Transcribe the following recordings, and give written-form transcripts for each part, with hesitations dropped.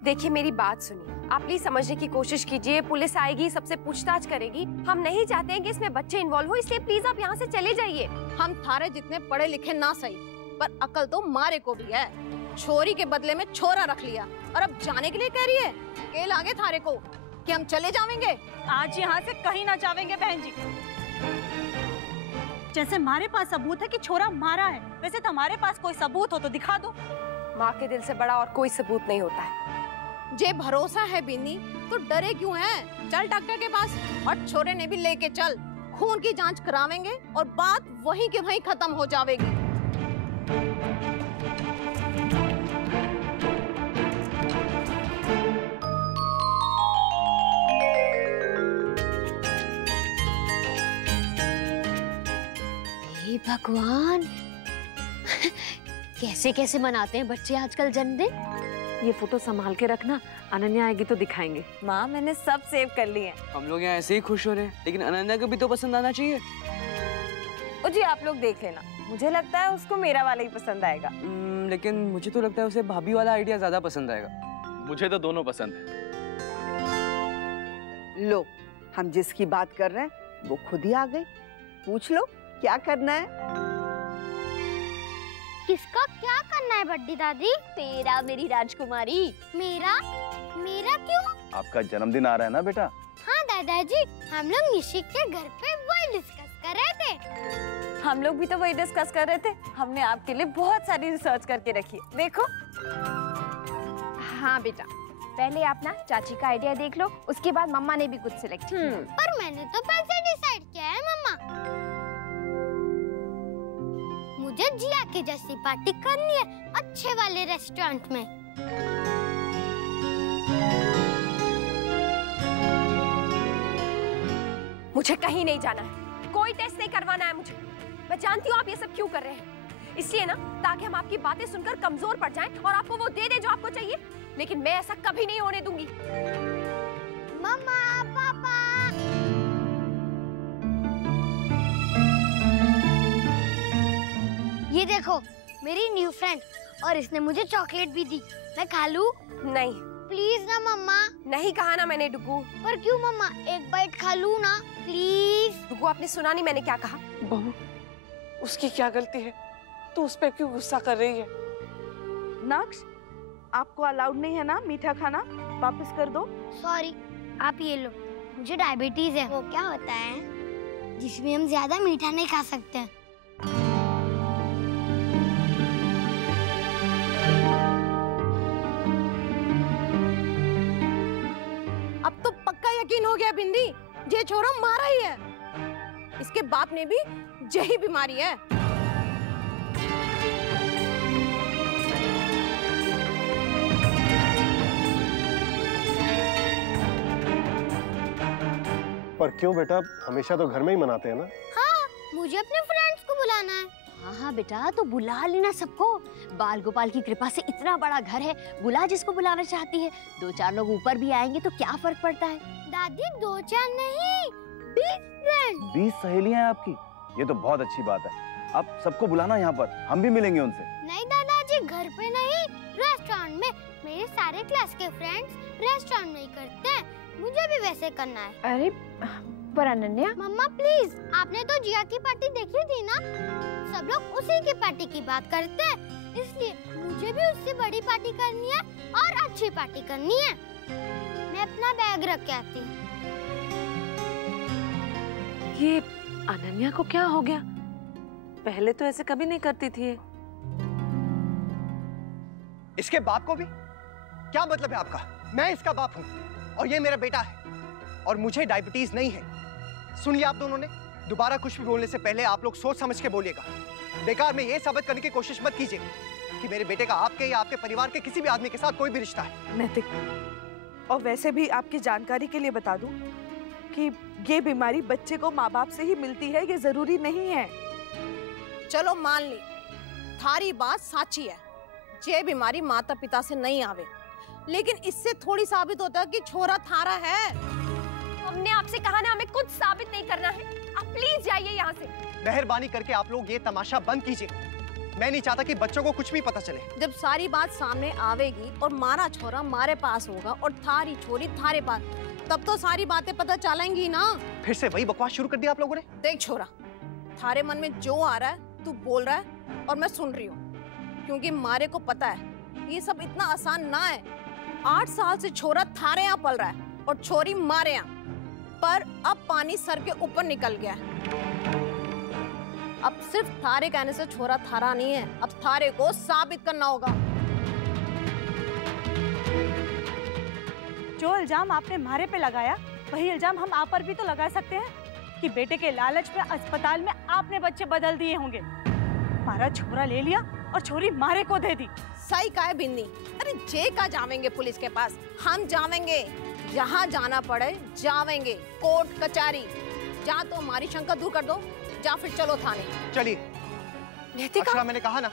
देखिए मेरी बात सुनिए, आप प्लीज समझने की कोशिश कीजिए। पुलिस आएगी, सबसे पूछताछ करेगी। हम नहीं चाहते हैं कि इसमें बच्चे इन्वॉल्व हो, इसलिए प्लीज आप यहाँ से चले जाइए। हम थारे जितने पढ़े लिखे ना सही, पर अकल तो मारे को भी है। छोरी के बदले में छोरा रख लिया और अब जाने के लिए कह रही है। केल आगे थारे को कि हम चले जाएंगे। आज यहाँ से कहीं ना जाएंगे बहन जी। जैसे हमारे पास सबूत है कि छोरा मारा है, वैसे तुम्हारे पास कोई सबूत हो तो दिखा दो। माँ के दिल से बड़ा और कोई सबूत नहीं होता है। जे भरोसा है बिन्नी तो डरे क्यों है? चल डॉक्टर के पास और छोरे ने भी लेके चल। खून की जांच करावेंगे और बात वहीं के वहीं खत्म हो जाएगी। हे भगवान कैसे कैसे मनाते हैं बच्चे आजकल जन्मदिन। ये फोटो संभाल के रखना, अनन्या आएगी तो दिखाएंगे। माँ मैंने सब सेव कर लिए। हम लोग यहाँ ऐसे ही खुश हो रहे हैं, लेकिन अनन्या को भी तो पसंद आना चाहिए। ओ जी आप लोग देख लेना, मुझे लगता है उसको मेरा वाला ही पसंद आएगा। लेकिन मुझे तो लगता है उसे भाभी वाला आइडिया ज्यादा पसंद आएगा। मुझे तो दोनों पसंद है। लो, हम जिसकी बात कर रहे हैं वो खुद ही आ गई। पूछ लो क्या करना है। किसका क्या करना है बड्डी दादी? तेरा मेरी राजकुमारी। मेरा? मेरा क्यों? आपका जन्मदिन आ रहा है ना बेटा। हाँ दादाजी, हम लोग निशिक के घर पे वही डिस्कस कर रहे थे। हम लोग भी तो वही डिस्कस कर रहे थे। हमने आपके लिए बहुत सारी रिसर्च करके रखी है, देखो। हाँ बेटा, पहले आप ना चाची का आइडिया देख लो, उसके बाद मम्मा ने भी कुछ सिलेक्ट किया। पर मैंने तो पहले डिसाइड किया है मम्मा। मुझे जिया के जैसी पार्टी करनी है, अच्छे वाले रेस्टोरेंट में। मुझे कहीं नहीं जाना है, कोई टेस्ट नहीं करवाना है मुझे। मैं जानती हूँ आप ये सब क्यों कर रहे हैं, इसलिए ना ताकि हम आपकी बातें सुनकर कमजोर पड़ जाएं और आपको वो दे दे जो आपको चाहिए। लेकिन मैं ऐसा कभी नहीं होने दूंगी। मम्मा, पापा। ये देखो मेरी न्यू फ्रेंड, और इसने मुझे चॉकलेट भी दी। मैं खा लूं? नहीं प्लीज ना मम्मा। नहीं कहा ना मैंने डुगू। पर क्यों मम्मा, एक बाइट खा लूं ना प्लीज। डुगू आपने सुना नहीं मैंने क्या कहा? बहू, उसकी क्या गलती है? तू उस पर क्यों गुस्सा कर रही है? नक्श, आपको अलाउड नहीं है ना मीठा खाना, वापस कर दो। सॉरी, आप ये लो। मुझे डायबिटीज है। वो क्या होता है जिसमें हम ज्यादा मीठा नहीं खा सकते। अब तो पक्का यकीन हो गया बिंदी, ये छोरा मारा ही है। इसके बाप ने भी यही बीमारी है। पर क्यों बेटा, हमेशा तो घर में ही मनाते हैं ना। हाँ, मुझे अपने फ्रेंड्स को बुलाना है। हाँ हाँ बेटा, तो बुला लेना सबको। बाल गोपाल की कृपा से इतना बड़ा घर है, बुला जिसको बुलाना चाहती है। 2-4 लोग ऊपर भी आएंगे तो क्या फर्क पड़ता है। दादी 2-4 नहीं, 20 फ्रेंड। 20 सहेलियां हैं आपकी, ये तो बहुत अच्छी बात है। आप सबको बुलाना यहाँ पर, हम भी मिलेंगे उनसे। नहीं दादाजी, घर पे नहीं, रेस्टोरेंट में। मेरे सारे क्लास के फ्रेंड्स रेस्टोरेंट में ही करते हैं, मुझे भी वैसे करना है। अरे पर अनन्या। मम्मा प्लीज, आपने तो जिया की पार्टी देखी थी ना? सब लोग उसी की पार्टी की बात करते हैं, इसलिए मुझे भी उससे बड़ी पार्टी करनी है और अच्छी पार्टी करनी है। मैं अपना बैग रख के आती हूँ। ये अनन्या को क्या हो गया? पहले तो ऐसे कभी नहीं करती थी। इसके बाप को भी? क्या मतलब है आपका? मैं इसका बाप हूँ और ये मेरा बेटा है, और मुझे डायबिटीज नहीं है। सुन लिया आप दोनों ने? दोबारा कुछ भी बोलने से पहले आप लोग सोच समझ के बोलिएगा। बेकार में ये साबित करने की कोशिश मत कीजिए कि मेरे बेटे का आपके या आपके परिवार के किसी भी आदमी के साथ कोई भी रिश्ता है। नैतिक, और वैसे भी आपकी जानकारी के लिए बता दूं कि ये बीमारी बच्चे को माँ बाप से ही मिलती है, ये जरूरी नहीं है। चलो मान ली, थारी बात साची है। ये बीमारी माता पिता से नहीं आवे, लेकिन इससे थोड़ी साबित होता है कि छोरा थारा है। हमने आपसे कहा ना, हमें कुछ साबित नहीं करना है। आप प्लीज जाइए यहाँ से। मेहरबानी करके आप लोग ये तमाशा बंद कीजिए। मैं नहीं चाहता कि बच्चों को कुछ भी पता चले। जब सारी बात सामने आवेगी और मारा छोरा मारे पास होगा और थारी छोरी थारे पास, तब तो सारी बातें पता चलेंगी ना। फिर से वही बकवास शुरू कर दिया आप लोगों ने। देख छोरा, थारे मन में जो आ रहा है तू बोल रहा है और मैं सुन रही हूँ, क्योंकि मारे को पता है ये सब इतना आसान ना है। 8 साल से छोरा थारे यहाँ पल रहा है और छोरी मारे यहाँ, पर अब पानी सर के ऊपर निकल गया है। अब सिर्फ थारे कहने से छोरा थारा नहीं है, अब थारे को साबित करना होगा। जो इल्जाम आपने मारे पे लगाया वही इल्जाम हम आप पर भी तो लगा सकते हैं कि बेटे के लालच में अस्पताल में आपने बच्चे बदल दिए होंगे। मारा छोरा ले लिया और छोरी मारे को दे दी। सही कहा है बिन्नी। अरे जे का जावेंगे पुलिस के पास, हम जावेंगे जहाँ जाना पड़े जावेंगे, कोर्ट कचहरी। जा तो हमारी शंका दूर कर दो, जा फिर चलो थाने। चलिए। अक्षरा मैंने कहा ना,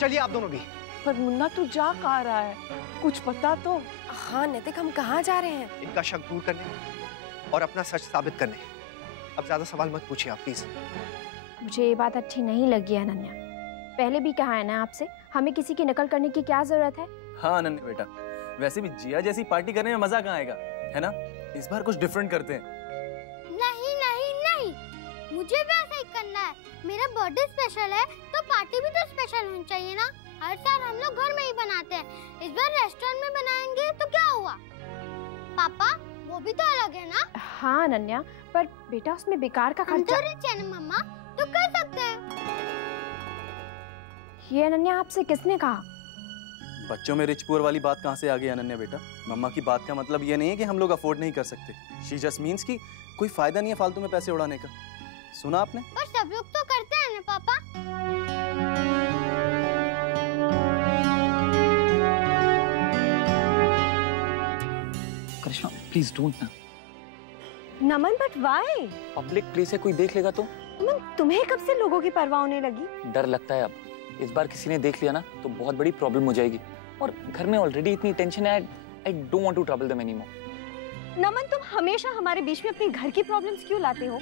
चलिए आप दोनों भी। पर मुन्ना तू जा कहाँ रहा है, कुछ पता तो? हाँ नैतिक, हम कहाँ जा रहे हैं? इनका शक दूर करने और अपना सच साबित करने। अब ज्यादा सवाल मत पूछिए आप प्लीज। मुझे ये बात अच्छी नहीं लगी अनन्या। पहले भी कहा है ना आपसे, हमें किसी की नकल करने की क्या जरूरत है? हाँ अनन्या बेटा, वैसे भी जिया जैसी पार्टी करने में मजा कहाँ आएगा, है ना? इस बार कुछ डिफरेंट करते हैं। नहीं नहीं नहीं, मुझे भी ऐसा ही करना है। मेरा बर्थडे स्पेशल है तो पार्टी भी तो स्पेशल होनी चाहिए ना। हर साल हम लोग घर में ही बनाते हैं, इस बार रेस्टोरेंट में बनाएंगे तो क्या हुआ? पापा वो भी तो अलग है ना। हाँ अनन्या, पर बेटा उसमें बेकार का खर्चा। हम तो रिच हैं मम्मा, तो कर सकते हैं। ये अनन्या आपसे किसने कहा? बच्चों में रिच पुअर वाली बात कहाँ से आ गई अनन्या बेटा? मम्मा की बात का मतलब ये नहीं है कि हम लोग अफोर्ड नहीं कर सकते। शी जस्ट मीन्स कि कोई फायदा नहीं है फालतू में पैसे उड़ाने का। सुना आपने? पर सब लोग तो करते हैं ना पापा। करिश्मा प्लीज डोंट ना। नमन बट व्हाई? पब्लिक प्लेस है, कोई देख लेगा तो? नमन तुम्हें कब से लोगों की परवाह होने लगी? डर लगता है अब, इस बार किसी ने देख लिया ना तो बहुत बड़ी प्रॉब्लम हो जाएगी। और घर में ऑलरेडी इतनी टेंशन है, I don't want to trouble them anymore. Naman तुम हमेशा हमारे बीच में अपने घर की प्रॉब्लम्स क्यों लाते हो?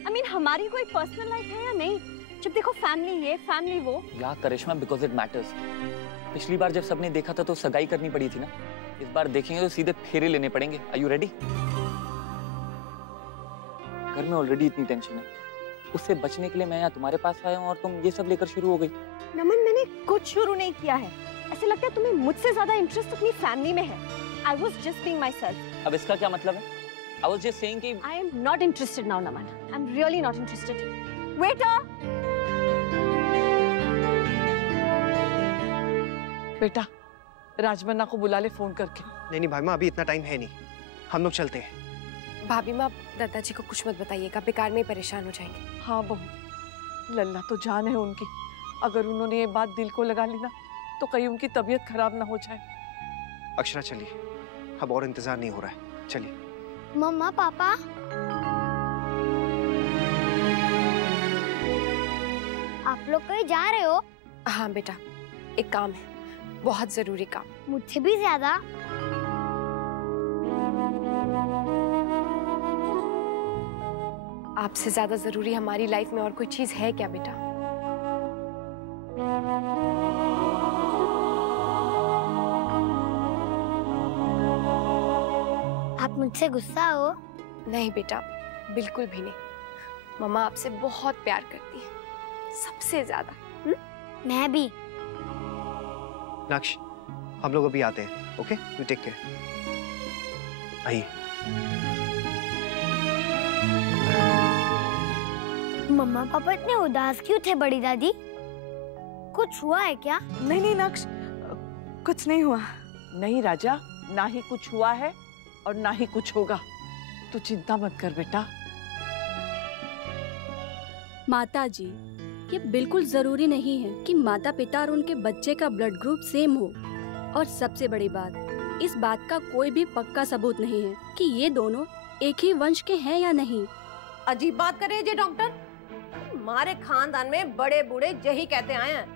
I mean, हमारी कोई पर्सनल लाइफ है या नहीं? जब देखो फैमिली ये फैमिली वो। या करिश्मा बिकॉज इट मैटर्स। पिछली बार जब सबने देखा था तो सगाई करनी पड़ी थी ना, इस बार देखेंगे तो सीधे फेरे लेने पड़ेंगे। Are you ready? घर में ऑलरेडी इतनी टेंशन है, उससे बचने के लिए मैं यहाँ तुम्हारे पास आया हूँ और तुम ये सब लेकर शुरू हो गई। नमन मैंने कुछ शुरू नहीं किया है, ऐसे लगता है तुम्हें मुझसे ज्यादा इंटरेस्ट अपनी फैमिली में है। I was just being myself. अब इसका क्या मतलब है? I was just saying कि I am not interested now, Naman. I'm really not interested. Waiter! बेटा राजमन्ना को बुला ले फोन करके। नहीं भाई माँ, अभी इतना टाइम है नहीं, हम लोग चलते हैं। भाभी माँ, दादाजी को कुछ मत बताइएगा, बेकार में ही परेशान हो जाएंगे। हाँ बहू, लल्ला तो जान है उनकी, अगर उन्होंने ये बात दिल को लगा ली ना तो कहीं उनकी तबीयत खराब ना हो जाए। अक्षरा चलिए, अब और इंतजार नहीं हो रहा है, चलिए। मम्मा पापा, आप लोग कहीं जा रहे हो? हाँ बेटा, एक काम है, बहुत जरूरी काम। मुझसे भी ज्यादा। आपसे ज्यादा जरूरी हमारी लाइफ में और कोई चीज है क्या बेटा? आप मुझसे गुस्सा हो? नहीं बेटा, बिल्कुल भी नहीं। मम्मा आपसे बहुत प्यार करती है, सबसे ज्यादा। मैं भी। नक्श, हम लोग अभी आते हैं, ओके? You take care. आइए। मम्मा पापा इतने उदास क्यों थे बड़ी दादी? कुछ हुआ है क्या? नहीं नहीं नक्श, कुछ नहीं हुआ। नहीं राजा, ना ही कुछ हुआ है और ना ही कुछ होगा, तू चिंता मत कर बेटा। माता जी, ये बिल्कुल जरूरी नहीं है कि माता पिता और उनके बच्चे का ब्लड ग्रुप सेम हो। और सबसे बड़ी बात, इस बात का कोई भी पक्का सबूत नहीं है कि ये दोनों एक ही वंश के हैं या नहीं। अजीब बात कर रहे हैं जी डॉक्टर। हमारे खानदान में बड़े बूढ़े यही कहते आए हैं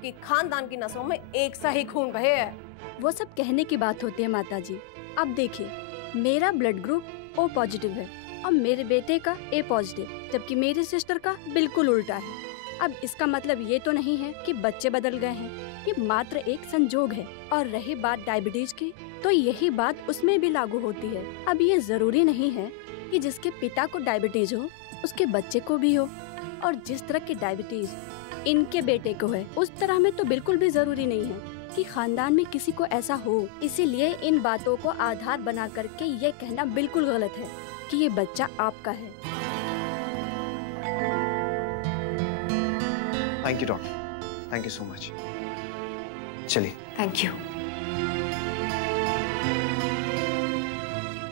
कि खानदान की नसों में एक सा ही खून बहे है। वो सब कहने की बात होती है माता जी। अब देखिए, मेरा ब्लड ग्रुप O+ है और मेरे बेटे का A+, जबकि मेरी सिस्टर का बिल्कुल उल्टा है। अब इसका मतलब ये तो नहीं है कि बच्चे बदल गए हैं, ये मात्र एक संजोग है। और रही बात डायबिटीज की, तो यही बात उसमें भी लागू होती है। अब ये जरूरी नहीं है कि जिसके पिता को डायबिटीज हो उसके बच्चे को भी हो, और जिस तरह की डायबिटीज इनके बेटे को है उस तरह में तो बिल्कुल भी जरूरी नहीं है कि खानदान में किसी को ऐसा हो। इसीलिए इन बातों को आधार बना करके ये कहना बिल्कुल गलत है कि ये बच्चा आपका है। Thank you doctor, thank you so much. चलिए। Thank you.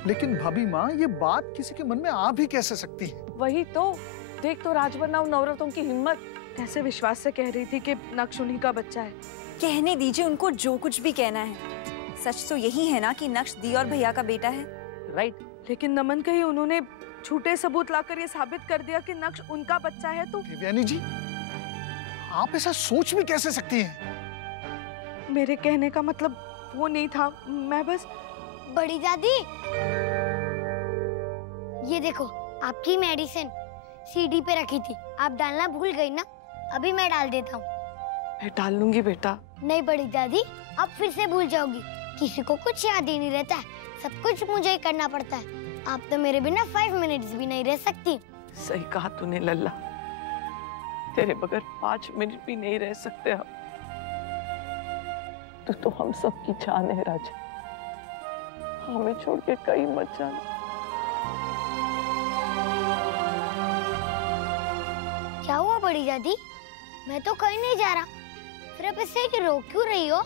लेकिन भाभी माँ, ये बात किसी के मन में आ भी कैसे सकती है? वही तो, देख तो राजवन्ना उन औरतों की हिम्मत, कैसे विश्वास से कह रही थी कि नक्श उन्हीं का बच्चा है। कहने दीजिए उनको जो कुछ भी कहना है। सच तो यही है ना कि नक्श दी और भैया का बेटा है। राइट, लेकिन नमन कहीं उन्होंने झूठे सबूत लाकर ये साबित कर दिया कि नक्श उनका बच्चा है तो। देवयानी जी, आप ऐसा सोच भी कैसे सकती हैं? मेरे कहने का मतलब वो नहीं था, मैं बस। बड़ी दादी, ये देखो आपकी मेडिसिन सीडी पे रखी थी, आप डालना भूल गई ना? अभी मैं डाल देता हूँ। मैं डाल लूंगी बेटा। नहीं बड़ी दादी, अब फिर से भूल जाओगी। किसी को कुछ याद ही नहीं रहता है, सब कुछ मुझे ही करना पड़ता है। आप तो मेरे बिना 5 मिनट्स भी नहीं रह सकती। सही कहा तूने लल्ला, तेरे बगैर 5 मिनट भी नहीं रह सकते हम। तो हम सब की जान है राजा, हमें छोड़ के कहीं मत जाना। क्या हुआ बड़ी दादी? मैं तो कहीं नहीं जा रहा, फिर आप इससे कि रोक क्यों रही हो?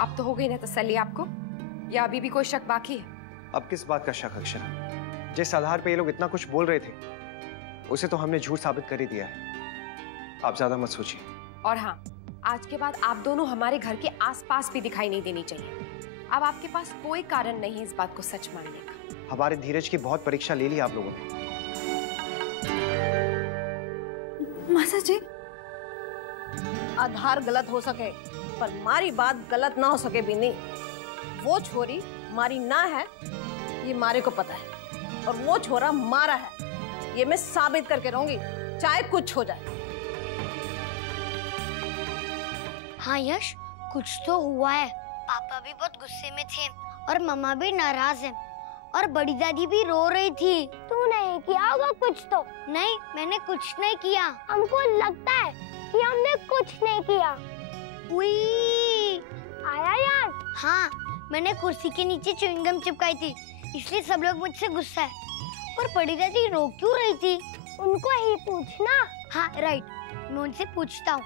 अब तो हो गई ना तसल्ली आपको, या अभी भी कोई शक बाकी है? अब किस बात का शक अक्षरा? जिस आधार पे ये लोग इतना कुछ बोल रहे थे उसे तो हमने झूठ साबित कर ही दिया है। आप ज्यादा मत सोचिए। और हाँ, आज के बाद आप दोनों हमारे घर के आसपास भी दिखाई नहीं देनी चाहिए। अब आपके पास कोई कारण नहीं है इस बात को सच मानने का। हमारे धीरज की बहुत परीक्षा ले ली आप लोगों ने। मासा जी, आधार गलत हो सके पर मारी बात गलत ना हो सके भी नहीं। वो छोरी मारी ना है ये मारे को पता है, और वो छोरा मारा है ये मैं साबित करके रहूंगी, चाहे कुछ हो जाए। हाँ यश, कुछ तो हुआ है। पापा भी बहुत गुस्से में थे और मम्मा भी नाराज है, और बड़ी दादी भी रो रही थी। तू नहीं किया होगा कुछ तो? नहीं, मैंने कुछ नहीं किया। हमको लगता है कि हमने कुछ नहीं किया। उई, आया यार? हाँ, मैंने कुर्सी के नीचे च्युइंगम चिपकाई थी, इसलिए सब लोग मुझसे गुस्सा है। पर बड़ी दादी रो क्यों रही थी? उनको ही पूछना। हाँ राइट, मैं उनसे पूछता हूँ।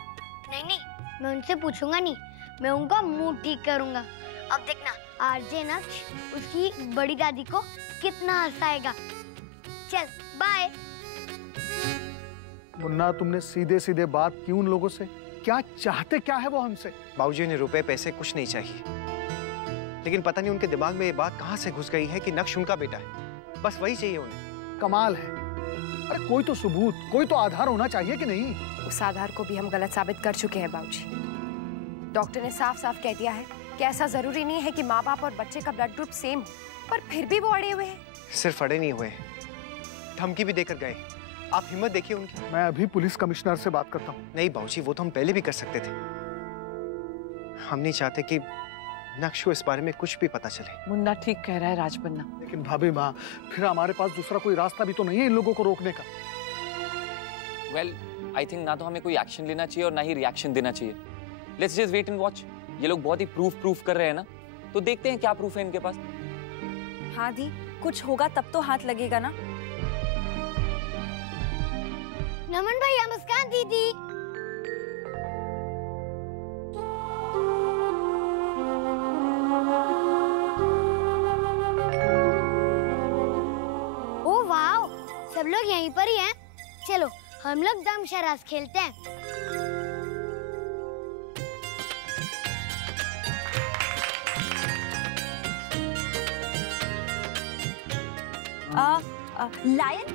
नहीं, मैं उनसे पूछूंगा नहीं, मैं उनका मुंह ठीक करूंगा। अब देखना आरजे नक्श उसकी बड़ी दादी को कितना हंसाएगा। चल बाय। मुन्ना, तुमने सीधे सीधे बात की उन लोगों से? क्या चाहते क्या है वो हमसे? बाबूजी ने रुपए पैसे कुछ नहीं चाहिए, लेकिन पता नहीं उनके दिमाग में ये बात कहाँ से घुस गई है कि नक्श उनका बेटा है। बस वही चाहिए उन्हें। कमाल है। अरे कोई तो सबूत, कोई तो आधार होना चाहिए कि नहीं? उस आधार को भी हम गलत साबित कर चुके हैं बाबूजी। डॉक्टर ने साफ साफ कह दिया है कि ऐसा जरूरी नहीं है कि माँ बाप और बच्चे का ब्लड ग्रुप सेम हो, पर फिर भी वो अड़े हुए हैं। सिर्फ अड़े नहीं हुए, धमकी भी देकर गए। आप हिम्मत देखिए उनकी। मैं अभी पुलिस कमिश्नर से बात करता हूँ। नहीं बाबूजी, वो तो हम पहले भी कर सकते थे। हम नहीं चाहते कि नक्श को इस बारे में कुछ भी पता चले। मुन्ना ठीक कह रहा है राजबन्ना। लेकिन भाभी माँ, फिर हमारे पास दूसरा कोई रास्ता भी तो नहीं है इन लोगों को रोकने का। वेल, आई थिंक ना तो हमें कोई एक्शन लेना चाहिए और ना ही रिएक्शन देना चाहिए। Let's just wait and watch. ये लोग बहुत ही प्रूफ कर रहे हैं ना, तो देखते हैं क्या प्रूफ है इनके पास। हाँ दी, कुछ होगा तब तो हाथ लगेगा ना। नमन भैया, मुस्कान दीदी। ओ वाओ, सब लोग यहीं पर ही हैं। चलो हम लोग दम शराज खेलते हैं। लायन?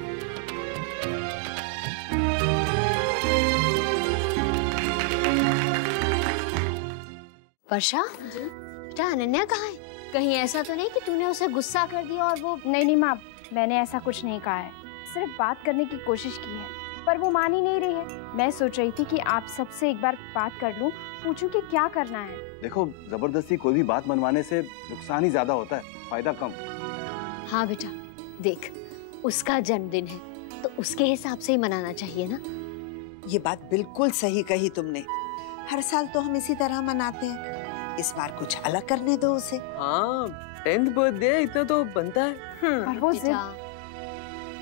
वर्षा, बेटा अनन्या कहाँ है? कहीं ऐसा तो नहीं कि तूने उसे गुस्सा कर दिया और वो? नहीं माँ, मैंने ऐसा कुछ नहीं कहा है। सिर्फ बात करने की कोशिश की है, पर वो मान ही नहीं रही है। मैं सोच रही थी कि आप सबसे एक बार बात कर लूं, पूछूं कि क्या करना है। देखो, जबरदस्ती कोई भी बात मनवाने से नुकसान ही ज्यादा होता है, फायदा कम। हाँ बेटा, देख उसका जन्मदिन है तो उसके हिसाब से ही मनाना चाहिए ना। ये बात बिल्कुल सही कही तुमने। हर साल तो हम इसी तरह मनाते हैं, इस बार कुछ अलग करने दो उसे। हाँ, 10th बर्थडे इतना तो बनता है। पर वो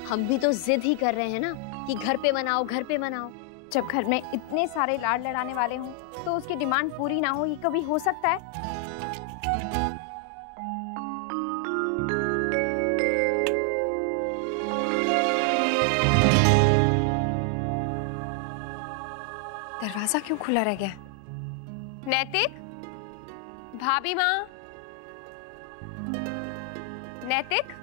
हम भी तो जिद ही कर रहे हैं ना कि घर पे मनाओ, घर पे मनाओ। जब घर में इतने सारे लाड लड़ाने वाले हों तो उसकी डिमांड पूरी ना हो, ये कभी हो सकता है? दरवाजा क्यों खुला रह गया? नैतिक, भाभी माँ, नैतिक।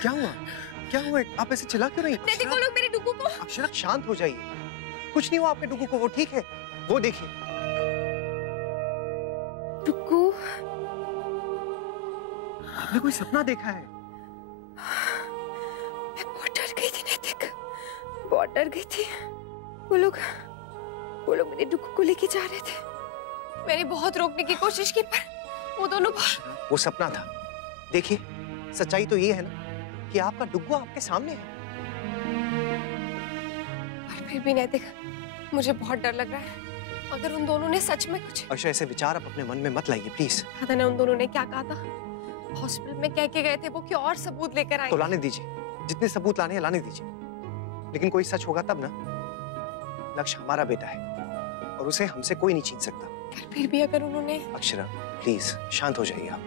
क्या हुआ? क्या हुआ? आप ऐसे चिल्ला क्यों रही हैं? नैतिक, वो लोग मेरे डुगू को। अक्षरा, शांत हो जाइए। कुछ नहीं हुआ आपके डुगू को, वो ठीक है। वो देखिए। डुगू, आपने कोई सपना देखा है? मैं बहुत डर गई थी नैतिक, बहुत डर गई थी। वो लोग मेरे डुगू को लेके जा रहे थे। मैंने बहुत रोकने की कोशिश की, पर वो दोनों वो सपना था। देखिए, सच्चाई तो ये है ना कि आपका डुग्गू आपके सामने है। और फिर भी नैतिक, मुझे बहुत डर लग रहा है। अगर उन दोनों ने सच में कुछ। अक्षय, ऐसे विचार आप अपने मन में मत लाइए प्लीज। पता नहीं उन दोनों ने क्या कहा था। हॉस्पिटल में कह के गए थे वो कि और सबूत लेकर आएंगे। तो लाने दीजिए, जितने सबूत लाने हैं लाने दीजिए। लेकिन कोई सच होगा तब ना। लक्ष्य हमारा बेटा है और उसे हमसे कोई नहीं छीन सकता। फिर भी अगर उन्होंने। अक्षरा, प्लीज शांत हो जाइए आप।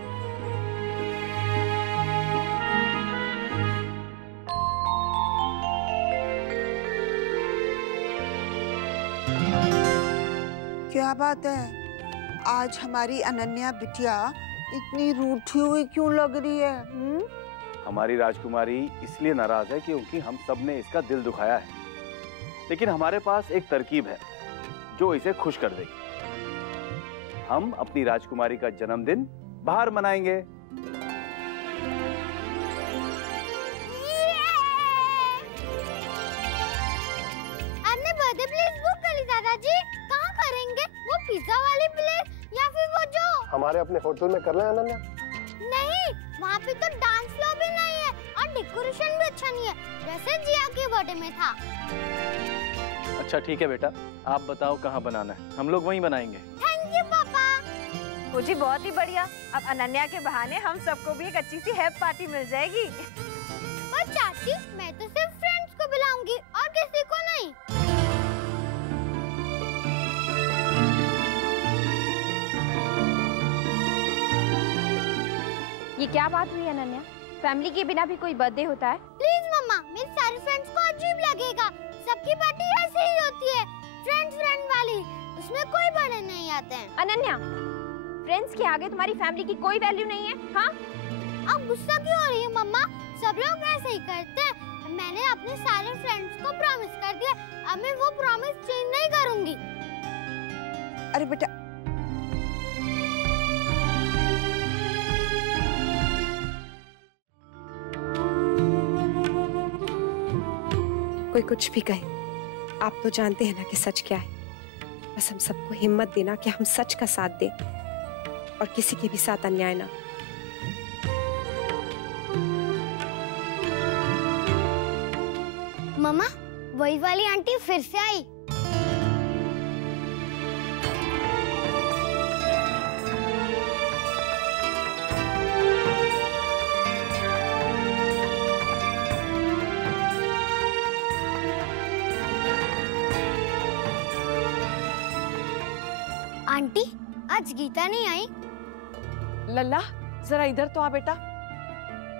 क्या बात है, आज हमारी अनन्या बिटिया इतनी रूठी हुई क्यों लग रही है? हमारी राजकुमारी इसलिए नाराज है क्योंकि हम सब ने इसका दिल दुखाया है, लेकिन हमारे पास एक तरकीब है जो इसे खुश कर देगी। हम अपनी राजकुमारी का जन्मदिन बाहर मनाएंगे। आपने बर्थडे प्लेस बुक कर ली दादाजी? कहाँ करेंगे? वो पिज्जा वाली प्लेस या फिर वो जो हमारे अपने होटल में कर लें अनन्या? नहीं, वहाँ पे तो डांस फ्लोर भी नहीं है और डेकोरेशन भी अच्छा नहीं है, जैसे जिया के बर्थडे में था। अच्छा ठीक है बेटा, आप बताओ कहाँ बनाना है, हम लोग वहीं बनाएंगे। थैंक यू पापा। वो जी बहुत ही बढ़िया। अब अनन्या के बहाने हम सबको भी एक अच्छी सी हैप्पी पार्टी मिल जाएगी। पर चाची, मैं तो सिर्फ फ्रेंड्स को बुलाऊंगी और किसी को नहीं। ये क्या बात हुई अनन्या? फैमिली के बिना भी कोई बर्थडे होता है? प्लीज मम्मा, मेरे सारे फ्रेंड्स को अजीब लगेगा। सबकी पार्टी ऐसे ही होती है, फ्रेंड वाली, उसमें कोई बड़े नहीं आते हैं। अनन्या, फ्रेंड्स के आगे तुम्हारी फैमिली की कोई वैल्यू नहीं है, हाँ? अब गुस्सा क्यों हो रही है मम्मा? सब लोग ऐसे ही करते हैं। मैंने अपने सारे फ्रेंड्स को प्रॉमिस कर दिया, अब मैं वो प्रॉमिस चेंज नहीं करूंगी। अरे बेटा, कोई कुछ भी कहे, आप तो जानते हैं ना कि सच क्या है। बस हम सबको हिम्मत देना कि हम सच का साथ दें और किसी के भी साथ अन्याय ना। मम्मा, वही वाली आंटी फिर से आई। आंटी, आज गीता नहीं आई? लल्ला, जरा इधर तो आ बेटा।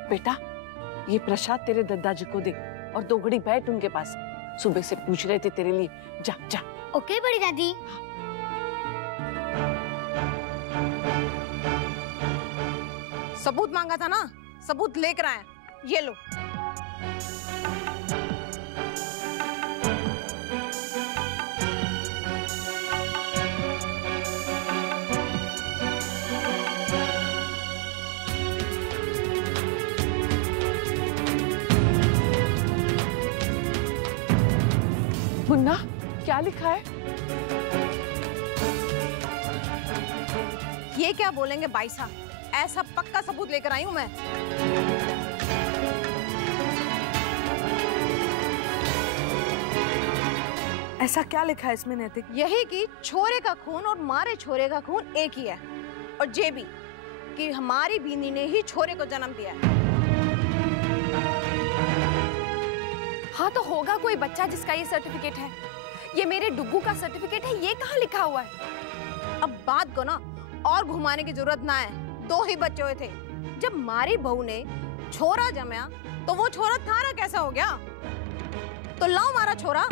बेटा, ये प्रसाद तेरे दादाजी को दे और 2 घड़ी बैठ उनके पास। सुबह से पूछ रहे थे तेरे लिए। जा जा। ओके बड़ी दादी। सबूत मांगा था ना, सबूत लेकर आए, ये लो। मुन्ना, क्या लिखा है? ये क्या बोलेंगे भाई साहब, ऐसा पक्का सबूत लेकर आई हूं मैं। ऐसा क्या लिखा है इसमें नैतिक? यही कि छोरे का खून और मारे छोरे का खून एक ही है, और ये भी कि हमारी बीनी ने ही छोरे को जन्म दिया है। हाँ तो होगा कोई बच्चा जिसका ये सर्टिफिकेट है। ये मेरे डुग्गू का सर्टिफिकेट है, ये कहाँ लिखा हुआ है? अब बात को ना और घुमाने की जरूरत ना है, 2 ही बच्चे हुए थे। जब मारी बहू ने छोरा जमाया तो वो छोरा थारा कैसा हो गया? तो लाओ मारा छोरा।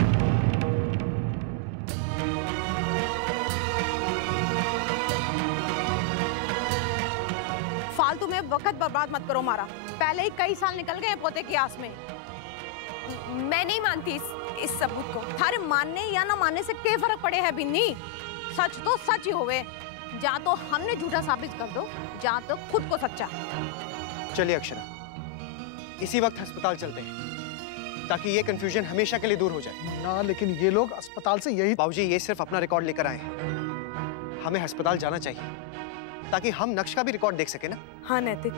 फालतू में वक्त बर्बाद मत करो मारा, पहले ही कई साल निकल गए पोते की आस में। मैं नहीं मानती इस सबूत को। थारे मानने या ना मानने से क्या फर्क पड़े है बिन्नी? सच तो सच ही होवे, जा तो हमने झूठा साबित कर दो, जा तो खुद को सच्चा। चलिए अक्षरा, इसी वक्त अस्पताल चलते हैं ताकि ये कंफ्यूजन हमेशा के लिए दूर हो जाए। ना, लेकिन ये लोग अस्पताल से यही। बाबूजी, ये सिर्फ अपना रिकॉर्ड लेकर आए हैं, हमें अस्पताल जाना चाहिए ताकि हम नक्श का भी रिकॉर्ड देख सके ना। हाँ नैतिक,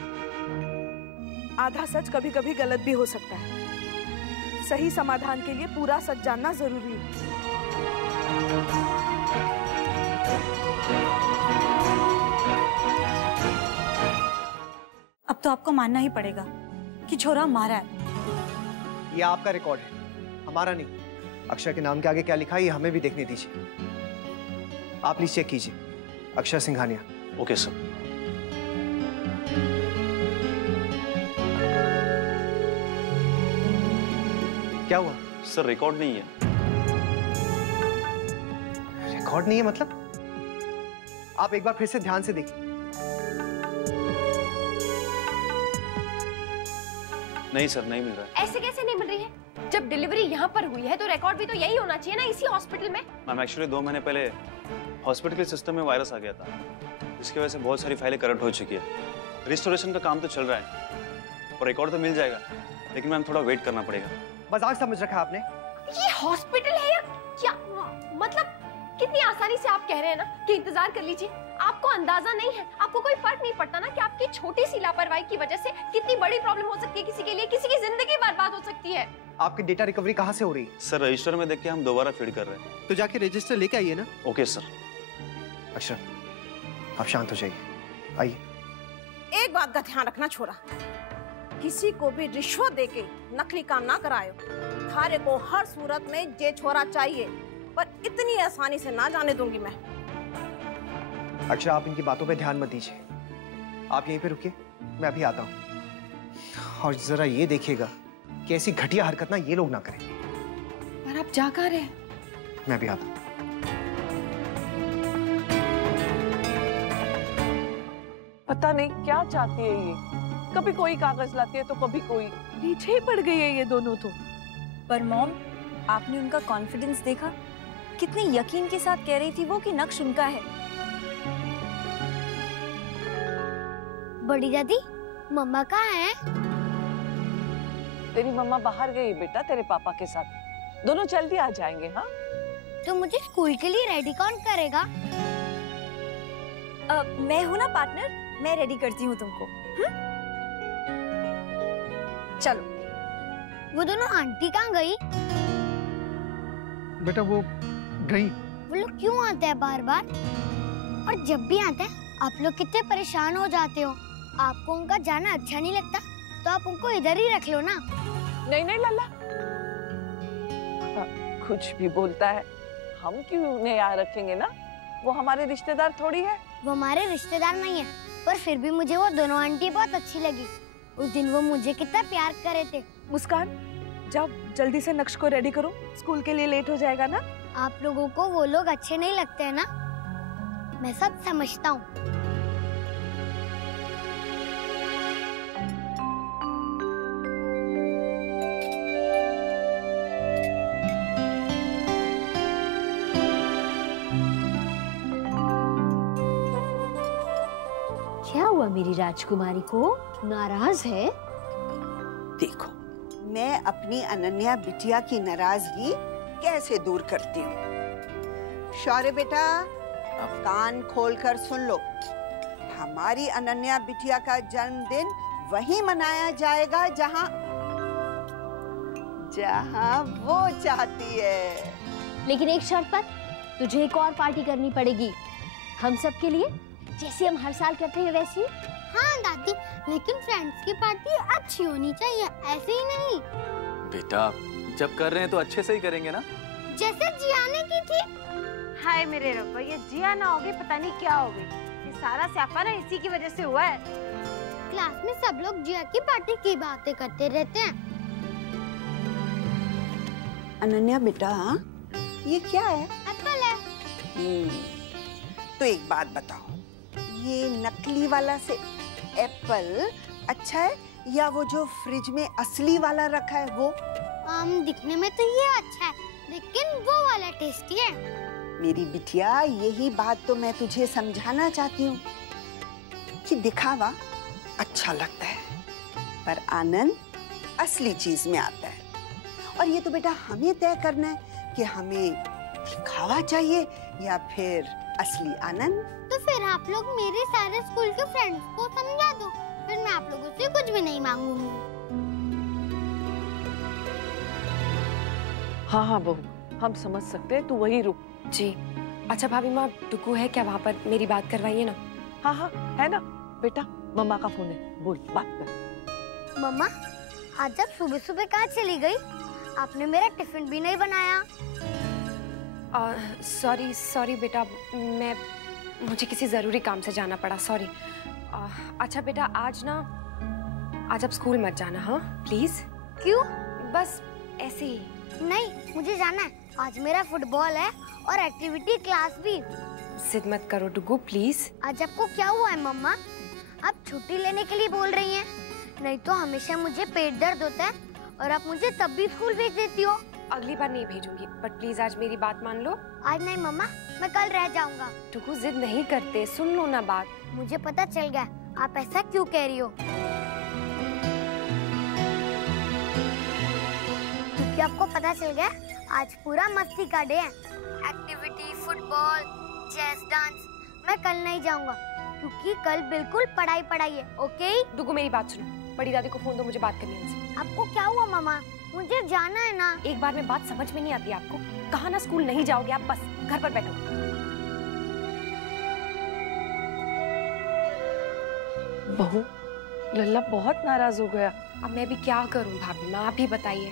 आधा सच कभी कभी गलत भी हो सकता है। सही समाधान के लिए पूरा सच जानना जरूरी है। अब तो आपको मानना ही पड़ेगा कि छोरा मारा है। ये आपका रिकॉर्ड है, हमारा नहीं। अक्षर के नाम के आगे क्या लिखा है ये हमें भी देखने दीजिए। आप प्लीज चेक कीजिए। अक्षर सिंघानिया। Okay sir. क्या हुआ सर? रिकॉर्ड नहीं है। रिकॉर्ड नहीं है मतलब? आप एक बार फिर से ध्यान से देखिए। नहीं सर, नहीं मिल रहा है। ऐसे कैसे नहीं मिल रही है? जब डिलीवरी यहाँ पर हुई है तो रिकॉर्ड भी तो यही होना चाहिए ना, इसी हॉस्पिटल में। मैम एक्चुअली 2 महीने पहले हॉस्पिटल के सिस्टम में वायरस आ गया था, जिसकी वजह से बहुत सारी फाइलें करप्ट हो चुकी है। रिस्टोरेशन का काम तो चल रहा है और रिकॉर्ड तो मिल जाएगा, लेकिन मैम थोड़ा वेट करना पड़ेगा। मजाक समझ रखा आपने? ये हॉस्पिटल है या क्या? मतलब कितनी आसानी से आप कह रहे हैं ना कि इंतजार कर लीजिए। आपको अंदाजा नहीं है, आपको कोई फर्क नहीं पड़ता ना कि आपकी छोटी सी लापरवाही की वजह से कितनी बड़ी प्रॉब्लम हो सकती है किसी के लिए, किसी की जिंदगी बर्बाद हो सकती है। आपकी डेटा रिकवरी कहाँ से हो रही है? सर रजिस्टर में देख के हम दोबारा फीड कर रहे हैं। तो जाके रजिस्टर लेके आइए ना। Okay sir. अक्षर, आप शांत हो जाइए, आइए। एक बात का ध्यान रखना छोरा, किसी को भी रिश्वत देके नकली काम ना करायो। थारे को हर सूरत में जे छोरा चाहिए, पर इतनी आसानी से ना जाने दूंगी मैं। अक्षर, आप इनकी बातों पे ध्यान मत दीजिए, आप यहीं पे रुकिए, मैं अभी आता हूँ। और जरा ये देखिएगा कि ऐसी घटिया हरकत ना ये लोग ना करें। पर आप जा कहाँ रहे? मैं अभी आता हूँ। पता नहीं क्या चाहती है ये, कभी कोई कागज लाती है तो कभी कोई। पीछे ही पड़ गई है ये दोनों तो। पर मॉम, आपने उनका कॉन्फिडेंस देखा? कितने यकीन के साथ कह रही थी वो कि नक्श उनका है। बड़ी दादी, मम्मा कहाँ है? तेरी मम्मा बाहर गई बेटा तेरे पापा के साथ, दोनों जल्दी आ जाएंगे। हाँ, तो मुझे स्कूल के लिए रेडी कौन करेगा? मैं हूं ना पार्टनर, मैं रेडी करती हूँ तुमको। चलो। वो दोनों आंटी कहाँ गई? बेटा वो गई। वो लोग क्यों आते हैं बार बार? और जब भी आते हैं आप लोग कितने परेशान हो जाते हो। आपको उनका जाना अच्छा नहीं लगता तो आप उनको इधर ही रख लो ना। नहीं नहीं लल्ला, कुछ भी बोलता है, हम क्यों उन्हें यहाँ रखेंगे ना, वो हमारे रिश्तेदार थोड़ी है। वो हमारे रिश्तेदार नहीं है, पर फिर भी मुझे वो दोनों आंटी बहुत अच्छी लगी। उस दिन वो मुझे कितना प्यार कर रहे थे। मुस्कान, जाओ जल्दी से नक्श को रेडी करो, स्कूल के लिए लेट हो जाएगा ना। आप लोगों को वो लोग अच्छे नहीं लगते हैं ना, मैं सब समझता हूँ। क्या हुआ मेरी राजकुमारी को? नाराज है? देखो, मैं अपनी अनन्या बिटिया की नाराजगी कैसे दूर करती हूँ। शौर्य बेटा, कान खोलकर सुन लो। हमारी अनन्या बिटिया का जन्मदिन वहीं मनाया जाएगा जहाँ वो चाहती है। लेकिन एक शर्त पर, तुझे एक और पार्टी करनी पड़ेगी हम सब के लिए, जैसे हम हर साल करते हैं वैसी। हाँ दादी, लेकिन फ्रेंड्स की पार्टी अच्छी होनी चाहिए, ऐसे ही नहीं। बेटा, जब कर रहे हैं तो अच्छे से ही करेंगे ना, जैसे जियाने की थी। हाय मेरे रब्बा, ये जिया ना होगी पता नहीं क्या होगी। ये सारा स्यापा ना इसी की वजह से हुआ है। क्लास में सब लोग जिया की पार्टी की बातें करते रहते हैं। अनन्या बेटा, ये क्या है? एप्पल है। तो एक बात बताओ, ये नकली वाला से एप्पल अच्छा है या वो जो फ्रिज में असली वाला रखा है वो? दिखने में तो ये अच्छा है, लेकिन वो वाला टेस्टी है। मेरी बिटिया, यही बात तो मैं तुझे समझाना चाहती हूँ कि दिखावा अच्छा लगता है, पर आनंद असली चीज में आता है। और ये तो बेटा हमें तय करना है कि हमें दिखावा चाहिए या फिर असली आनंद। तो फिर आप लोग मेरे सारे स्कूल के फ्रेंड्स को समझा दो, फिर मैं आप लोगों से कुछ भी नहीं मांगूंगी। हाँ हाँ बहू, हम समझ सकते हैं, तू वही रुक। जी। अच्छा भाभी माँ, टुकू है क्या वहाँ पर? मेरी बात करवाइए ना। हाँ हाँ है ना बेटा, मम्मा का फोन है, बोल बात कर। मम्मा, आज आप सुबह सुबह कहाँ चली गई? आपने मेरा टिफिन भी नहीं बनाया। सॉरी बेटा, मुझे किसी जरूरी काम से जाना पड़ा, सॉरी। अच्छा बेटा, आज आप स्कूल मत जाना, हाँ प्लीज। क्यों? बस ऐसे ही। नहीं, मुझे जाना है। आज मेरा फुटबॉल है और एक्टिविटी क्लास भी। जिद मत करो डुगू, प्लीज। आज आपको क्या हुआ है मम्मा? आप छुट्टी लेने के लिए बोल रही हैं? नहीं तो हमेशा मुझे पेट दर्द होता है और आप मुझे तब भी स्कूल भेज देती हो। अगली बार नहीं भेजूंगी, बट प्लीज आज मेरी बात मान लो। आज नहीं मम्मा, मैं कल रह जाऊंगा। डुगू जिद नहीं करते, सुन लो ना बात। मुझे पता चल गया आप ऐसा क्यों कह रही हो, क्योंकि आपको पता चल गया आज पूरा मस्ती का डे है। Activity, football, chess, dance. मैं कल नहीं जाऊंगा क्योंकि कल बिल्कुल पढ़ाई है। ओके? डुगू मेरी बात सुनो, बड़ी दादी को फोन दो, मुझे बात करनी है उनसे। आपको क्या हुआ मामा? मुझे जाना है ना। एक बार में बात समझ में नहीं आती आपको? कहा ना स्कूल नहीं जाओगे आप, बस घर पर बैठो। बहू, लल्ला बहुत नाराज हो गया। अब मैं भी क्या करूं भाभी माँ, आप ही बताइए,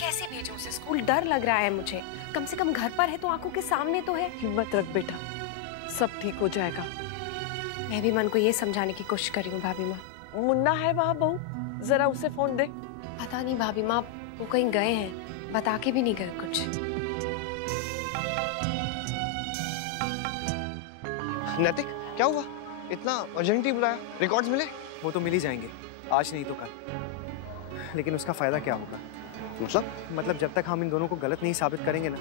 कैसे भेजूं उसे स्कूल? डर लग रहा है मुझे। कम से कम घर पर है तो आंखों के सामने तो है। हिम्मत रख बेटा, सब ठीक हो जाएगा। मैं भी मन को ये समझाने की कोशिश कर रही हूँ भाभी माँ। मुन्ना है वहाँ बहू, जरा उसे फोन दे। पता नहीं भाभी माँ, वो कहीं गए हैं, बता के भी नहीं गए कुछ। नैतिक, क्या हुआ? इतना अर्जेंटली बुलाया? रिकॉर्ड्स मिले? वो तो मिल ही जाएंगे, आज नहीं तो कल। लेकिन उसका फायदा क्या होगा? मतलब जब तक हम इन दोनों को गलत नहीं साबित करेंगे ना,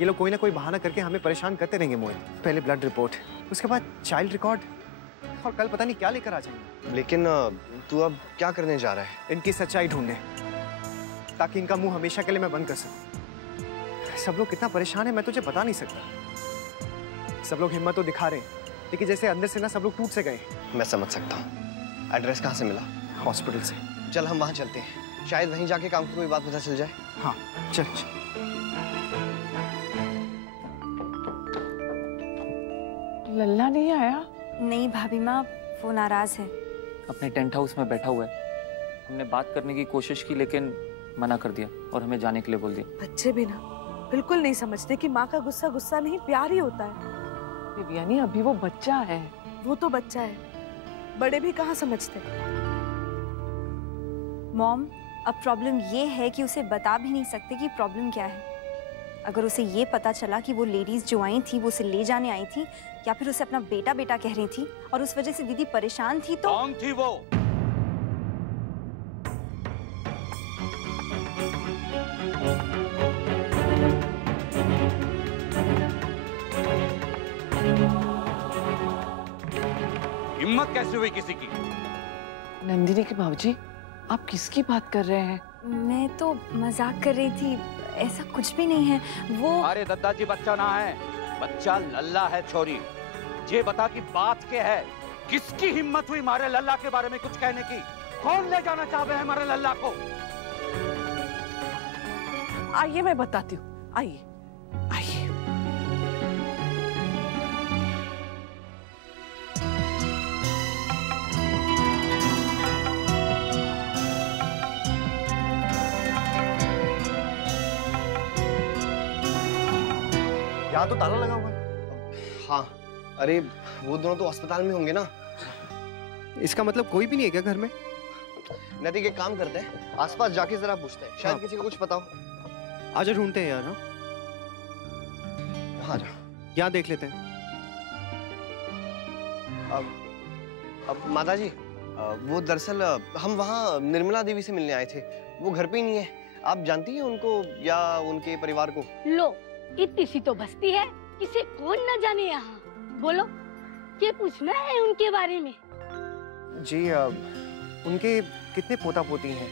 ये लोग कोई ना कोई बहाना करके हमें परेशान करते रहेंगे मोहित। पहले ब्लड रिपोर्ट, उसके बाद चाइल्ड रिकॉर्ड, और कल पता नहीं क्या लेकर आ जाएंगे। लेकिन तू अब क्या करने जा रहा है? इनकी सच्चाई ढूंढने, ताकि इनका मुंह हमेशा के लिए मैं बंद कर सकूं। सब लोग कितना परेशान है मैं तुझे बता नहीं सकता। सब लोग हिम्मत तो दिखा रहे हैं, लेकिन जैसे अंदर से ना सब लोग टूट से गए। मैं समझ सकता हूँ। एड्रेस कहाँ से मिला? हॉस्पिटल से। चल हम वहाँ चलते हैं, शायद वहीं जाके काम की कोई बात पता चल जाए। हाँ चल। लल्ला नहीं आया? नहीं भाभी माँ, वो नाराज है। अपने टेंट हाउस में बैठा हुआ है। हमने बात करने की कोशिश की लेकिन मना कर दिया और हमें जाने के लिए बोल दिया। बच्चे भी ना बिल्कुल नहीं समझते कि माँ का गुस्सा गुस्सा नहीं, प्यार ही होता है। यानी अभी वो बच्चा है। वो तो बच्चा है, बड़े भी कहाँ समझते। मॉम, अब प्रॉब्लम ये है कि उसे बता भी नहीं सकते कि प्रॉब्लम क्या है। अगर उसे ये पता चला कि वो लेडीज जो आई थी वो उसे ले जाने आई थी या फिर उसे अपना बेटा बेटा कह रही थी और उस वजह से दीदी परेशान थी तो कौन थी वो? हिम्मत कैसे हुई किसी की? नंदिनी के बाबूजी, आप किसकी बात कर रहे हैं? मैं तो मजाक कर रही थी, ऐसा कुछ भी नहीं है। वो अरे दादाजी बच्चा ना है, बच्चा लल्ला है छोरी। ये बता कि बात क्या है? किसकी हिम्मत हुई हमारे लल्ला के बारे में कुछ कहने की? कौन ले जाना चाहते हैं हमारे लल्ला को? आइए मैं बताती हूँ, आइए आइए। यहाँ तो ताला लगा हुआ है। हाँ, अरे वो दोनों तो अस्पताल में होंगे ना। इसका मतलब कोई भी नहीं है क्या घर में? नैतिक एक काम करते हैं, आसपास जाके जरा पूछते हैं, शायद किसी को कुछ पता हो। आजा ढूंढते हैं यार। हाँ जा, यहाँ देख लेते हैं। अब माताजी, वो दरअसल हम वहाँ निर्मला देवी से मिलने आए थे। वो घर पे ही नहीं है। आप जानती हैं उनको या उनके परिवार को? लो, इतनी सी तो बस्ती है, किसे कौन न जाने यहाँ। बोलो, क्या पूछना है उनके बारे में? जी उनके कितने पोता पोती हैं?